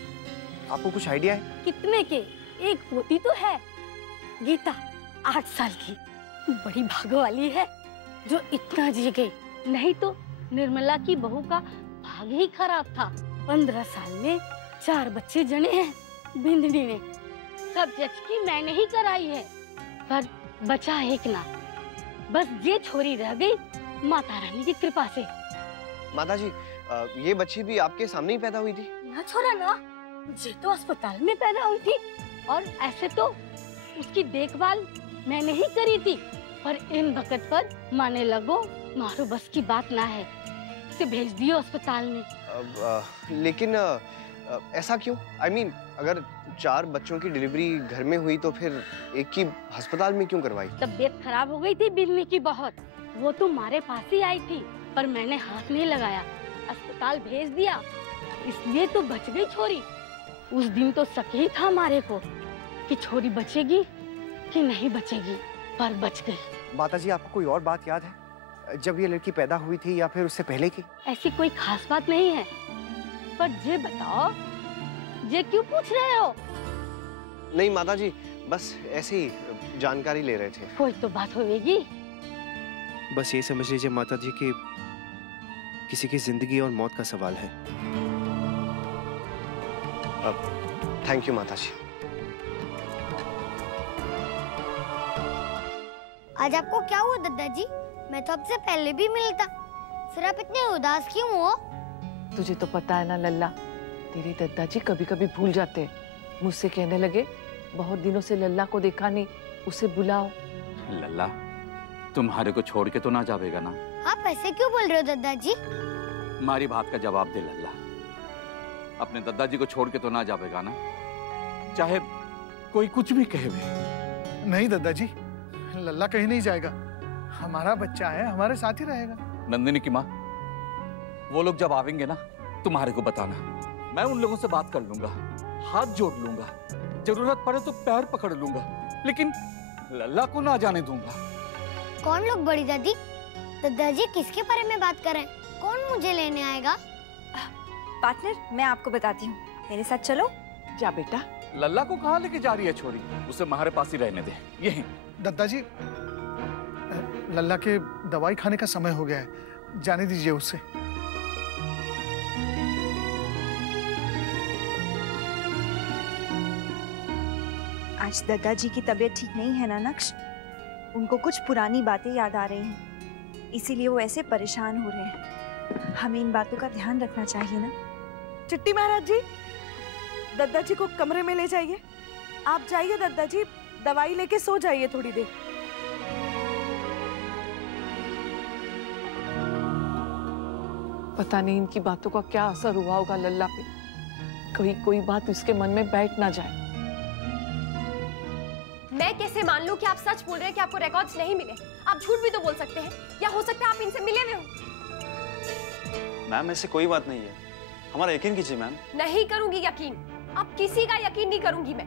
आपको कुछ आइडिया है? कितने के? एक पोती तो है, गीता, 8 साल की, बड़ी भाग वाली है जो इतना जी गई। नहीं तो निर्मला की बहू का भाग ही खराब था। 15 साल में 4 बच्चे जने हैं बिंदनी ने। सब जज की मैंने ही कराई है, पर बचा एक ना। बस ये छोरी रह गई माता रानी की कृपा से। माताजी, ये बच्ची भी आपके सामने ही पैदा हुई थी? ना छोरा ना, ये तो अस्पताल में पैदा हुई थी और ऐसे तो उसकी देखभाल मैंने ही करी थी। पर इन वक्त पर माने लगो मारो बस की बात ना है, इसे भेज दियो अस्पताल में। लेकिन ऐसा क्यों? I mean, अगर 4 बच्चों की डिलीवरी घर में हुई तो फिर एक की अस्पताल में क्यों करवाई? तबीयत खराब हो गई थी बिन्नी की बहुत। वो तो हमारे पास ही आई थी, पर मैंने हाथ नहीं लगाया, अस्पताल भेज दिया, इसलिए तो बच गई छोरी। उस दिन तो शक ही था हमारे को कि छोरी बचेगी कि नहीं बचेगी, पर बच गई। माताजी, आपको कोई और बात याद है जब ये लड़की पैदा हुई थी या फिर उससे पहले की? ऐसी कोई खास बात नहीं है, पर ये बताओ, ये क्यों पूछ रहे हो? नहीं माताजी, बस ऐसे ही जानकारी ले रहे थे। कोई तो बात होगी। बस ये समझ लीजिए माताजी कि किसी की जिंदगी और मौत का सवाल है। थैंक यू माताजी। आज आपको क्या हुआ दादाजी? मैं तो आपसे पहले भी मिलता, फिर आप इतने उदास क्यों हो? तुझे तो पता है ना लल्ला, तेरे दादाजी कभी कभी भूल जाते हैं। मुझसे कहने लगे, बहुत दिनों से लल्ला को देखा नहीं, उसे बुलाओ। लल्ला तुम्हारे को छोड़ के तो ना जाएगा ना? आप ऐसे क्यों बोल रहे हो दादाजी? हमारी बात का जवाब दे लल्ला, अपने दादाजी को छोड़ के तो ना जाएगा ना, चाहे कोई कुछ भी कहे भी। नहीं दादाजी, लल्ला कहीं नहीं जाएगा, हमारा बच्चा है, हमारे साथ ही रहेगा। नंदिनी की माँ, वो लोग जब आवेंगे ना तुम्हारे को बताना, मैं उन लोगों से बात कर लूंगा, हाथ जोड़ लूंगा, जरूरत पड़े तो पैर पकड़ लूंगा, लेकिन लल्ला को ना जाने दूंगा। कौन लोग बड़ी दादी? दादाजी किसके बारे में बात कर रहे हैं? कौन मुझे लेने आएगा? पार्टनर, मैं आपको बताती हूँ, मेरे साथ चलो। जा बेटा। लल्ला को कहाँ लेके जा रही है छोरी? उसे हमारे पास ही रहने दे। यहीं। दादाजी, लल्ला के दवाई खाने का समय हो गया है, जाने दीजिए उसे। आज दादाजी की तबीयत ठीक नहीं है ना नक्श, उनको कुछ पुरानी बातें याद आ रही हैं, इसीलिए वो ऐसे परेशान हो रहे हैं। हमें इन बातों का ध्यान रखना चाहिए ना। चिट्टी महाराज जी, दादाजी को कमरे में ले जाइए। आप जाइए दादाजी, दवाई लेके सो जाइए थोड़ी देर। पता नहीं इनकी बातों का क्या असर हुआ होगा लल्ला पे। कोई बात उसके मन में बैठ ना जाए। मैं कैसे मान लूं कि आप सच बोल रहे हैं कि आपको रिकॉर्ड्स नहीं मिले? आप झूठ भी तो बोल सकते हैं, या हो सकता है आप इनसे मिले हुए हो। मैम ऐसे कोई बात नहीं है, हमारा यकीन कीजिए मैम। नहीं करूंगी यकीन, अब किसी का यकीन नहीं करूंगी मैं।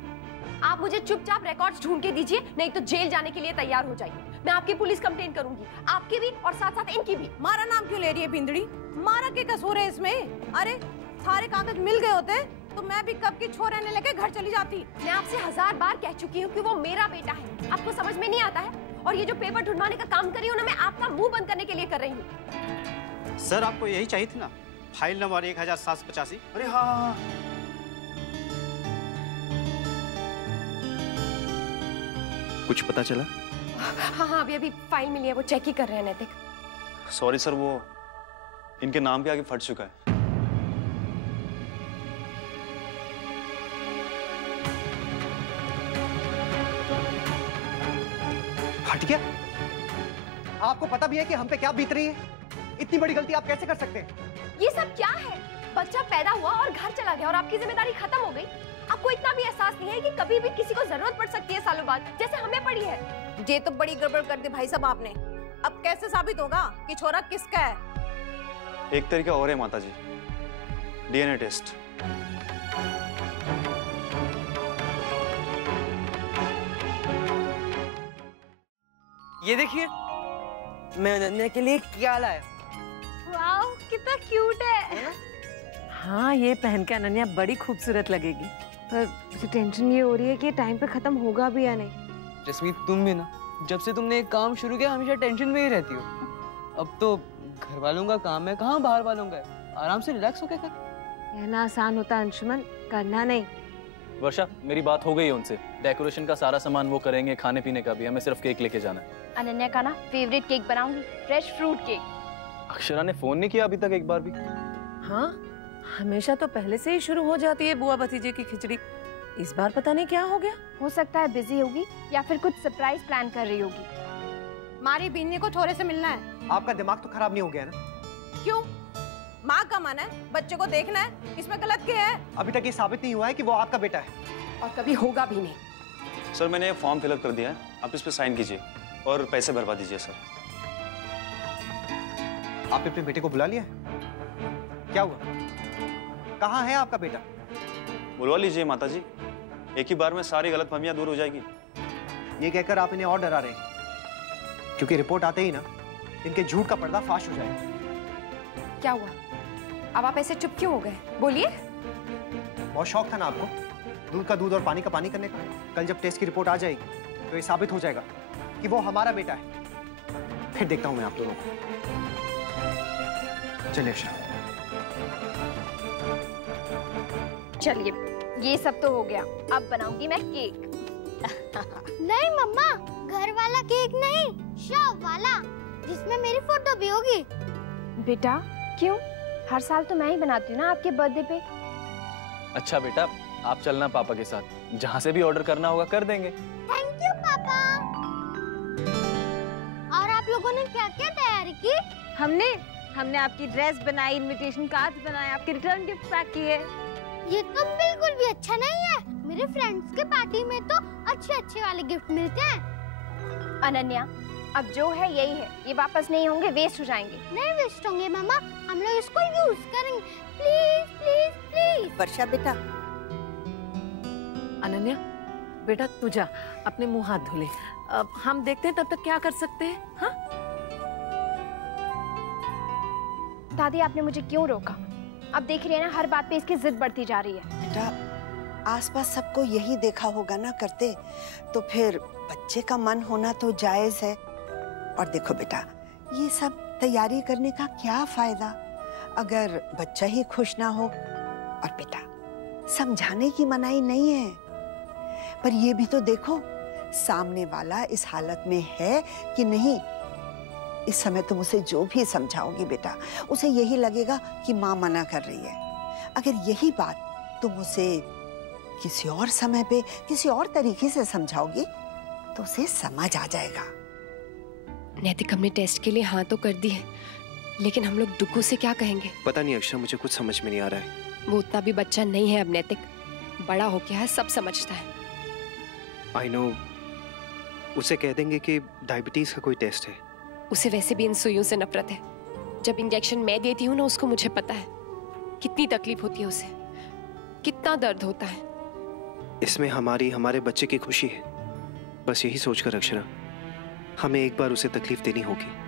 आप मुझे चुपचाप रिकॉर्ड्स ढूंढ के दीजिए, नहीं तो जेल जाने के लिए तैयार हो जाइए। मैं आपकी पुलिस कंप्लेंट करूंगी, आपकी भी और साथ साथ इनकी भी। मारा नाम क्यों ले रही है बिंदड़ी? मारा के कसूर है इसमें? अरे सारे कागज मिल गए होते तो मैं भी कब की छोरे ने लेके घर चली जाती। मैं आपसे 1000 बार कह चुकी हूँ कि वो मेरा बेटा है, आपको समझ में नहीं आता है? और ये जो पेपर ढूंढवाने का काम कर रही हूँ ना, मैं आपका मुंह बंद करने के लिए कर रही हूँ। सर आपको यही चाहिए थी ना, फाइल नंबर 1785। अरे हाँ, कुछ पता चला? हाँ, अभी फाइल मिली है, वो चेक ही कर रहे हैं नैतिक। सॉरी सर, वो इनके नाम के आगे फट चुका है। फट गया? आपको पता भी है कि हम पे क्या बीत रही है? इतनी बड़ी गलती आप कैसे कर सकते हैं? ये सब क्या है? बच्चा पैदा हुआ और घर चला गया और आपकी जिम्मेदारी खत्म हो गई। आपको इतना भी एहसास नहीं है कि कभी भी किसी को जरूरत पड़ सकती है सालों बाद, जैसे हमें पड़ी है। ये तो बड़ी गड़बड़ कर दी भाई साहब आपने। अब कैसे साबित होगा कि छोरा किसका है? एक तरीका और है माता जी, डीएनए टेस्ट। ये देखिए, मैं अनन्या के लिए क्या लाया। वाओ, कितना क्यूट है। हाँ, ये पहन के अनन्या बड़ी खूबसूरत लगेगी। पर मुझे टेंशन ये हो रही है कि टाइम पे खत्म होगा भी या नहीं। जसमीत, तुम भी ना, जब से तुमने एक काम शुरू किया हमेशा टेंशन में ही रहती हो। अब तो घर वालों का काम है, कहाँ बाहर वालों का है। आराम से रिलैक्स होकर कर। कहना आसान होता है अंशुमन, करना नहीं। वर्षा, मेरी बात हो गई है उनसे। डेकोरेशन का सारा सामान वो करेंगे, खाने पीने का भी, हमें सिर्फ केक लेके जाना है। अनन्या का ना फेवरेट केक बनाऊंगी, फ्रेश फ्रूट केक। अक्षरा ने फोन नहीं किया अभी तक एक बार भी। हाँ, हमेशा तो पहले से ही शुरू हो जाती है बुआ भतीजे की खिचड़ी। इस बार पता नहीं क्या हो गया। हो सकता है बिजी होगी या फिर कुछ सरप्राइज प्लान कर रही होगी। मारी बिन्नी को छोरे से मिलना है। आपका दिमाग तो खराब नहीं हो गया ना? क्यों? माँ का मन है, बच्चे को देखना है, इसमें गलत क्या है? अभी तक ये साबित नहीं हुआ है कि वो आपका बेटा है, और कभी होगा भी नहीं। सर मैंने ये फॉर्म फिलअप कर दिया है, आप इस पे साइन कीजिए और पैसे भरवा दीजिए। सर आपने अपने बेटे को बुला लिया? क्या हुआ? कहाँ है आपका बेटा? बुलवा लीजिए माता जी, एक ही बार में सारी गलतफहमियां दूर हो जाएगी। ये कहकर आप इन्हें और डरा रहे हैं, क्योंकि रिपोर्ट आते ही ना इनके झूठ का पर्दा फाश हो जाएगा। क्या हुआ? अब आप ऐसे चुप क्यों हो गए? बोलिए। बहुत शौक था ना आपको दूध का दूध और पानी का पानी करने का। कल जब टेस्ट की रिपोर्ट आ जाएगी तो ये साबित हो जाएगा कि वो हमारा बेटा है। फिर देखता हूं मैं आप दोनों को। चलिए अक्षरा। चलिए, ये सब तो हो गया, अब बनाऊंगी मैं केक। नहीं मम्मा, घर वाला केक नहीं, शॉप वाला, जिसमें मेरी फोटो भी होगी। बेटा क्यों? हर साल तो मैं ही बनाती हूँ ना आपके बर्थडे पे। अच्छा बेटा, आप चलना पापा के साथ, जहाँ से भी ऑर्डर करना होगा कर देंगे। थैंक यू पापा। और आप लोगों ने क्या क्या तैयारी की? हमने आपकी ड्रेस बनाई, इनविटेशन कार्ड बनाए, आपके रिटर्न गिफ्ट पैक किए। ये तो बिल्कुल भी अच्छा नहीं है। मेरे फ्रेंड्स के पार्टी में तो अच्छे वाले गिफ्ट मिलते हैं। अनन्या, अब जो है यही है, ये वापस नहीं होंगे, वेस्ट हो जाएंगे। नहीं वेस्ट होंगे मामा, हम लोग इसको यूज करेंगे। Please please please. वर्षा बेटा। अनन्या बेटा, तू जा अपने मुंह हाथ धो ले। अब हम देखते हैं तब तक क्या कर सकते हैं। हाँ दादी, आपने मुझे क्यों रोका? अब देख रही है ना, हर बात पे इसकी जिद बढ़ती जा रही है। बेटा, आसपास सबको यही देखा होगा ना करते, तो फिर बच्चे का मन होना तो जायज है। और देखो बेटा, ये सब तैयारी करने का क्या फायदा अगर बच्चा ही खुश ना हो। और बेटा, समझाने की मनाही नहीं है, पर ये भी तो देखो सामने वाला इस हालत में है कि नहीं। इस समय तुम उसे जो भी समझाओगी बेटा, उसे यही लगेगा कि माँ मना कर रही है। अगर यही बात तुम उसे किसी और समय पे किसी और तरीके से समझाओगी तो उसे समझ आ जाएगा। नैतिक, हमने टेस्ट के लिए हाँ तो कर दी है, लेकिन हम लोग डुग्गू से क्या कहेंगे? पता नहीं अक्षरा, मुझे कुछ समझ में नहीं आ रहा है। वो उतना भी बच्चा नहीं है अब नैतिक, बड़ा हो गया है, सब समझता है। I know. उसे कह देंगे कि डायबिटीज का कोई टेस्ट है। उसे वैसे भी इन सुइयों से नफरत है। जब इंजेक्शन मैं देती हूँ ना उसको, मुझे पता है कितनी तकलीफ होती है उसे, कितना दर्द होता है। इसमें हमारे बच्चे की खुशी है। बस यही सोचकर अक्षरा, हमें एक बार उसे तकलीफ देनी होगी।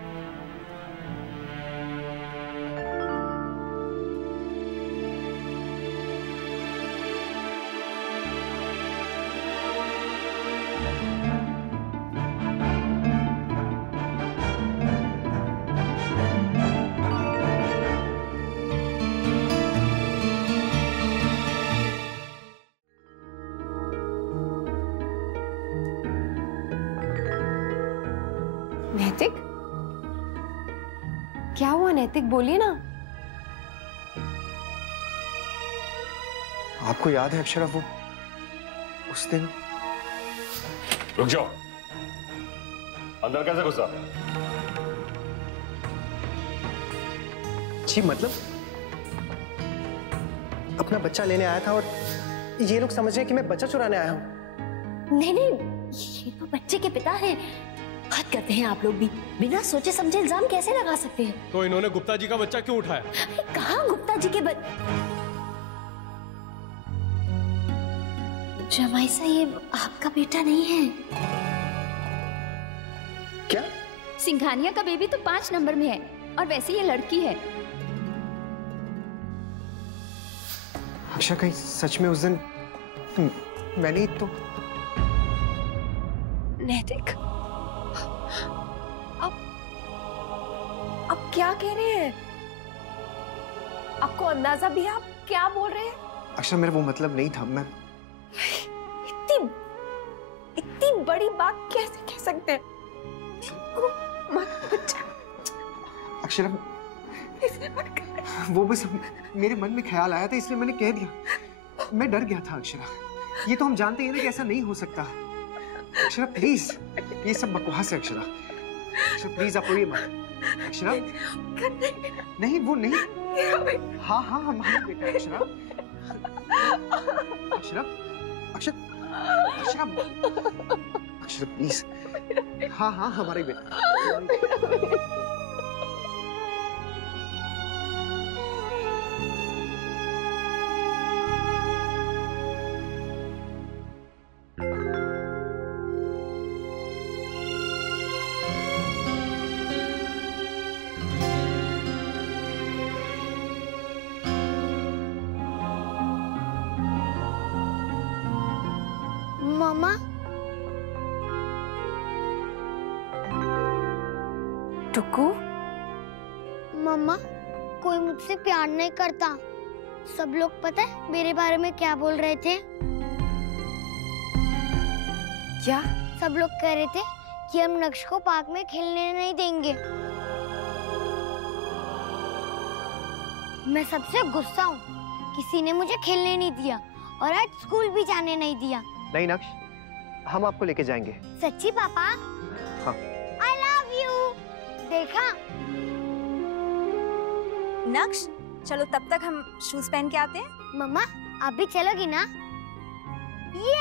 नैतिक, क्या हुआ नैतिक, बोलिए ना। आपको याद है अक्षरा, वो उस दिन? रुक जाओ, अंदर कैसे घुसा? जी मतलब अपना बच्चा लेने आया था और ये लोग समझ रहे हैं कि मैं बच्चा चुराने आया हूँ। नहीं नहीं, ये तो बच्चे के पिता हैं। बात करते हैं आप लोग भी, बिना सोचे समझे इल्जाम कैसे लगा सकते हैं? तो इन्होंने गुप्ता जी का बच्चा क्यों उठाया? कहाँ गुप्ता जी के जमाई सा, ये आपका बेटा नहीं है। क्या? सिंघानिया का बेबी तो 5 नंबर में है और वैसे ये लड़की है। अक्षरा, कहीं सच में उस दिन मैंने तो? नैतिक, आप क्या कह रहे हैं? आपको अंदाजा भी है आप क्या बोल रहे हैं? अक्षरा, मेरा वो मतलब नहीं था। मैं इतनी बड़ी बात कैसे कह सकते हैं? अक्षरा, वो बस मेरे मन में ख्याल आया था इसलिए मैंने कह दिया। मैं डर गया था अक्षरा, ये तो हम जानते हैं ना कि ऐसा नहीं हो सकता। अक्षरा प्लीज, ये सब बकवास है अक्षरा। अक्षरा प्लीज, आप रोइए मत। अक्षरा नहीं, वो नहीं। हाँ हाँ, हमारा बेटा है अक्षरा। अक्षरा, अक्षरा, अक्षरा, अक्षरा प्लीज। हाँ हाँ, हमारे बेटा। मामा, टुकू, मामा, कोई मुझसे प्यार नहीं करता। सब लोग पता है मेरे बारे में क्या बोल रहे थे? क्या? सब लोग कह रहे थे कि हम नक्श को पार्क में खेलने नहीं देंगे। मैं सबसे गुस्सा हूँ, किसी ने मुझे खेलने नहीं दिया और आज स्कूल भी जाने नहीं दिया। नहीं नक्श, हम आपको लेके जाएंगे। सच्ची पापा? हाँ। I love you। देखा? नक्श, चलो तब तक हम शूज पहन के आते हैं। मम्मा, आप भी चलोगी ना? ये